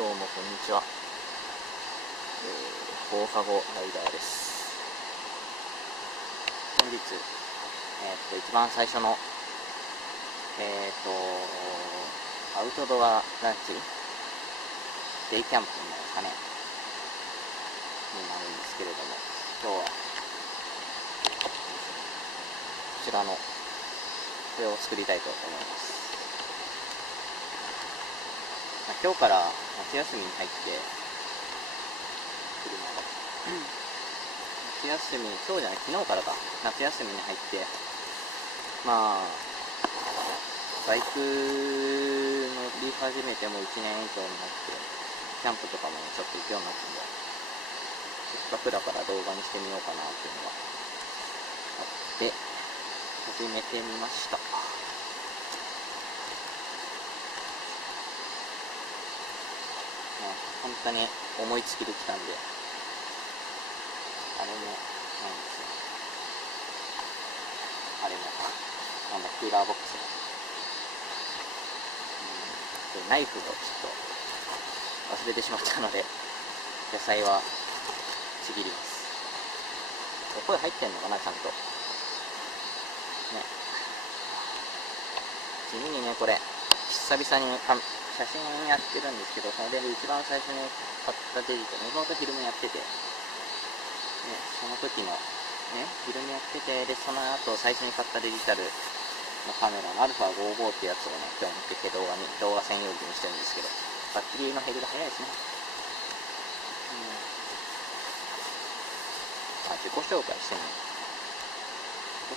どうもこんにちは。放課後ライダーです。本日、一番最初のアウトドアランチデイキャンプになるかねになるんですけれども、今日はこちらのこれを作りたいと思います。今日から夏休みに入って夏休み、今日じゃない、昨日からか、夏休みに入って、バイク乗り始めても1年以上になって、キャンプとかもちょっと行くようになったんで、せっかくだから動画にしてみようかなっていうのがあって、始めてみました。本当に思いつきできたんで、あれもなんですよ。あれもクーラーボックスでナイフをちょっと忘れてしまったので、野菜はちぎります。声入ってんのかな、ちゃんとね。地味にね、これ久々に写真やってるんですけど、それで一番最初に買ったデジタル、もともとフィルムやってて、その時のフィルムやってて、でその後最初に買ったデジタルのカメラの α55 ってやつをね、今日持ってきて動画専用機にしてるんですけど、バッテリーの減りが早いですね。自己紹介してみよ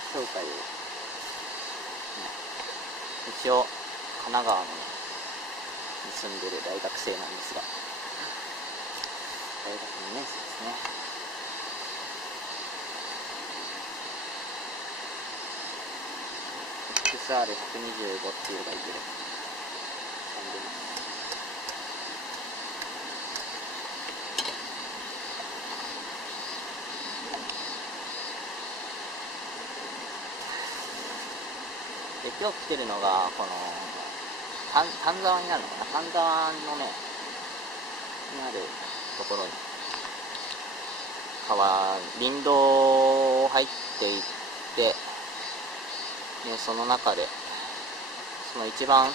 う。自己紹介を、一応神奈川のに住んでる大学生なんですが、大学2年生ですね。XR125 っていうライブで遊んでます。で、今日来てるのがこの丹沢になるのかな、丹沢のねにあるところに林道入っていって、でその中でその一番ピ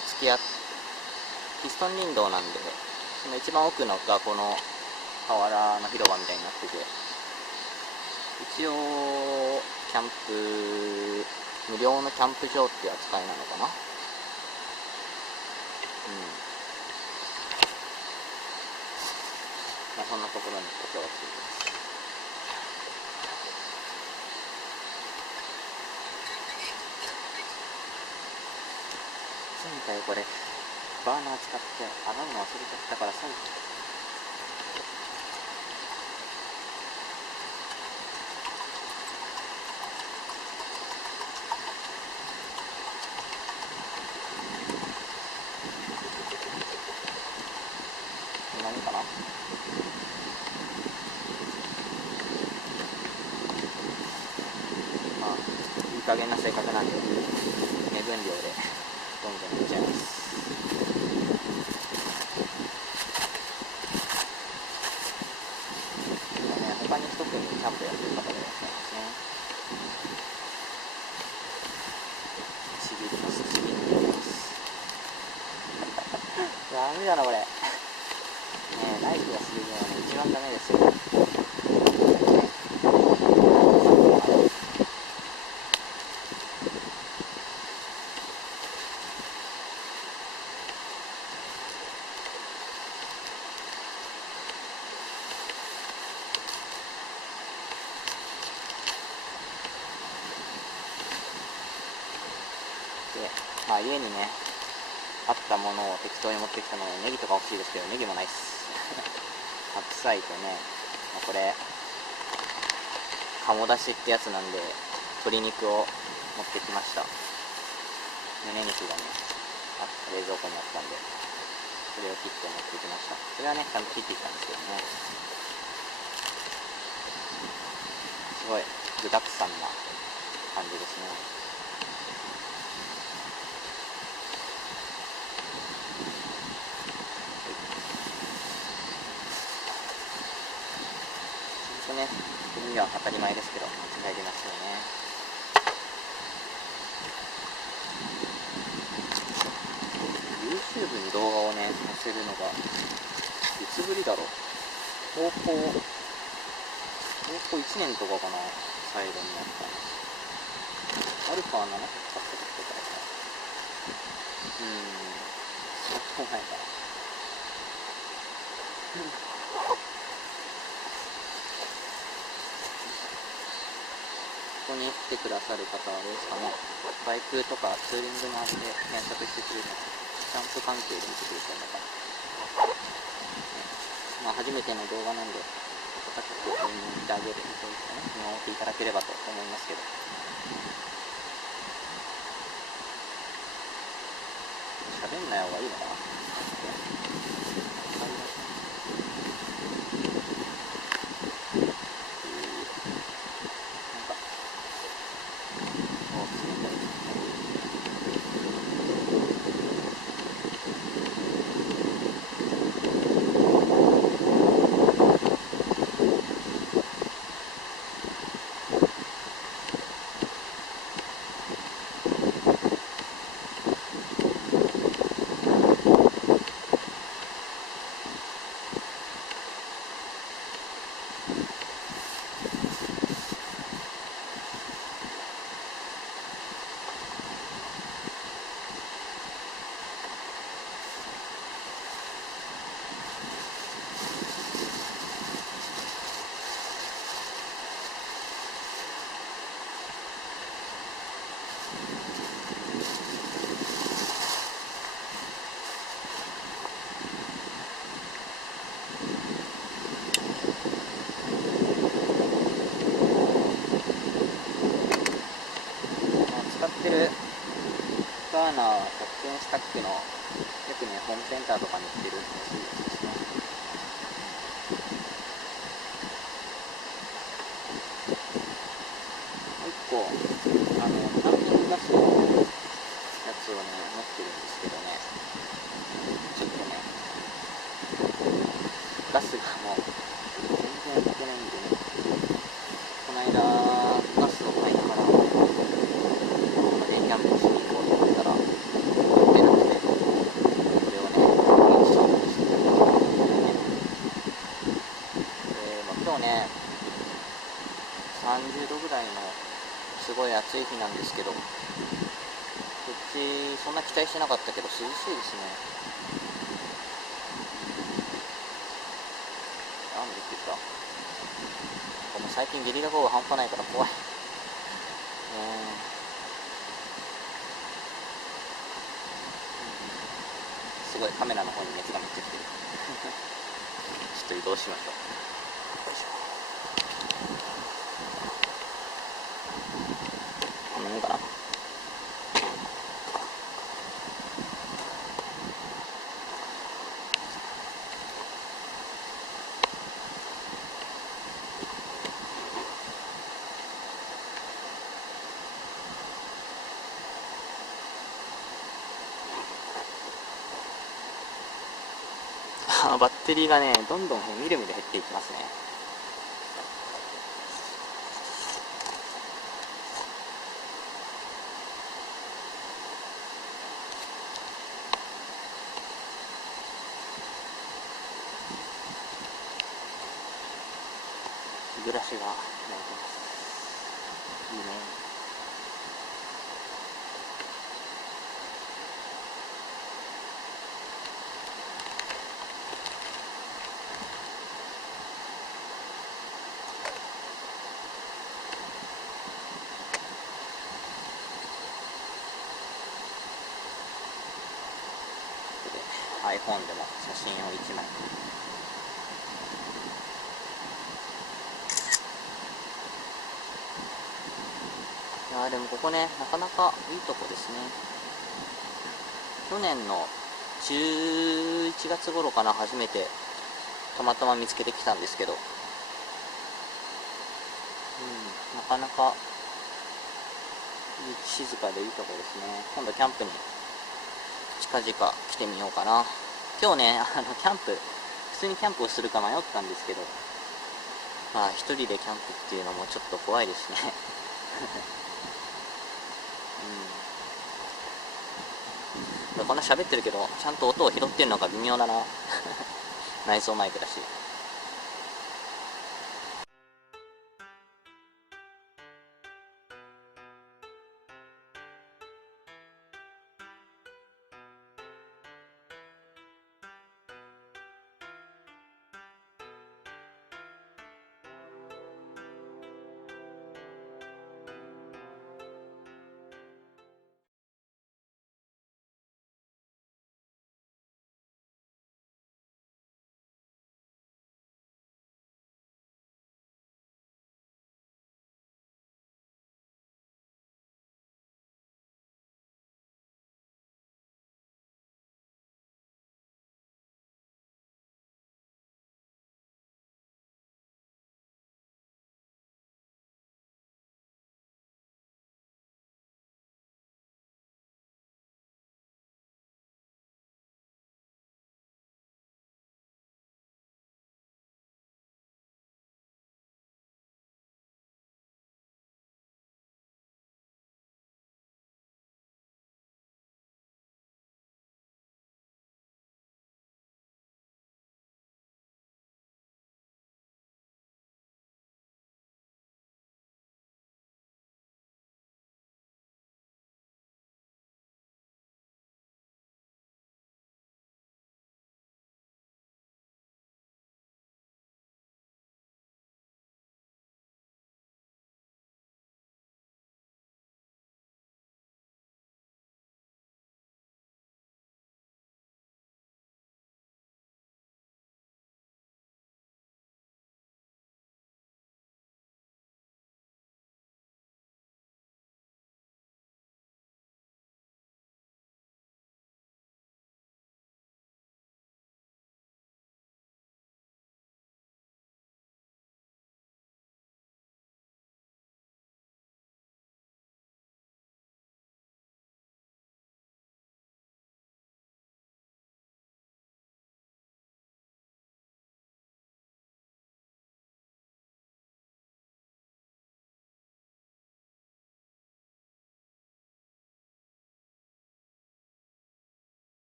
ストン林道なんで、その一番奥のがこの河原の広場みたいになってて、一応キャンプ無料のキャンプ場っていう扱いなのかな。そんなところに今日は来ています。前回これバーナー使って洗うの忘れちゃったからさ、何かな。いい加減な性格なんで目分量でどんどんいっちゃいます。他に一組キャンプやってる方がいらっしゃいますね。ちぎります。ダメだなこれ。ナイフがすぎるのは一番ダメですよ。で、家にねあったものを適当に持ってきたので、ネギとか欲しいですけどネギもないっす。白菜とね、これ鴨だしってやつなんで鶏肉を持ってきました。胸肉がね冷蔵庫にあったんで、それを切って持ってきました。それはねちゃんと切ってきたんですけどね、すごい具沢山な感じですね。とね、自分には当たり前ですけど間違いありますよね。YouTube に動画をね載せるのがいつぶりだろう。高校1年とかかな、最後にやったの。アルファ700買った時とかだから、相当前かな。ここに来てくださる方はどうですかね。バイクとかツーリングのあれで検索してくれるのか、キャンプ関係で見てくれてるのかな。まあ初めての動画なんで、温かく見守ってあげるというかね、見守っていただければと思いますけど。喋んない方がいいのかな。使ってるガーナー100円スタックのよくねホームセンターとかに売ってる安いやつですね。もう一個キャンピングガスのやつをね持ってるんですけどね、ちょっとねガスがもう全然いけないんでね、この間ガスを買いながらデイキャンプしに行こうと思ったら売ってなくて、これをねインストールしてるんですよね。今日ね30度ぐらいのすごい暑い日なんですけど、こっちそんな期待してなかったけど涼しいですね。雨降ってきた。もう最近ゲリラ豪雨半端ないから怖い。すごいカメラの方に熱がめっちゃ来てる。ちょっと移動しましょう。こんなもんかな。バッテリーがねどんどんみるみる減っていきますね。日暮らしが鳴いてます。いいね。iPhone でも写真を1枚。いやでもここねなかなかいいとこですね。去年の11月頃かな、初めてたまたま見つけてきたんですけど、なかなか静かでいいとこですね。今度キャンプに近々来てみようかな。今日ねキャンプ普通にキャンプをするか迷ったんですけど、まあ一人でキャンプっていうのもちょっと怖いですねうん、こんな喋ってるけどちゃんと音を拾ってるのが微妙だな内蔵マイクだし。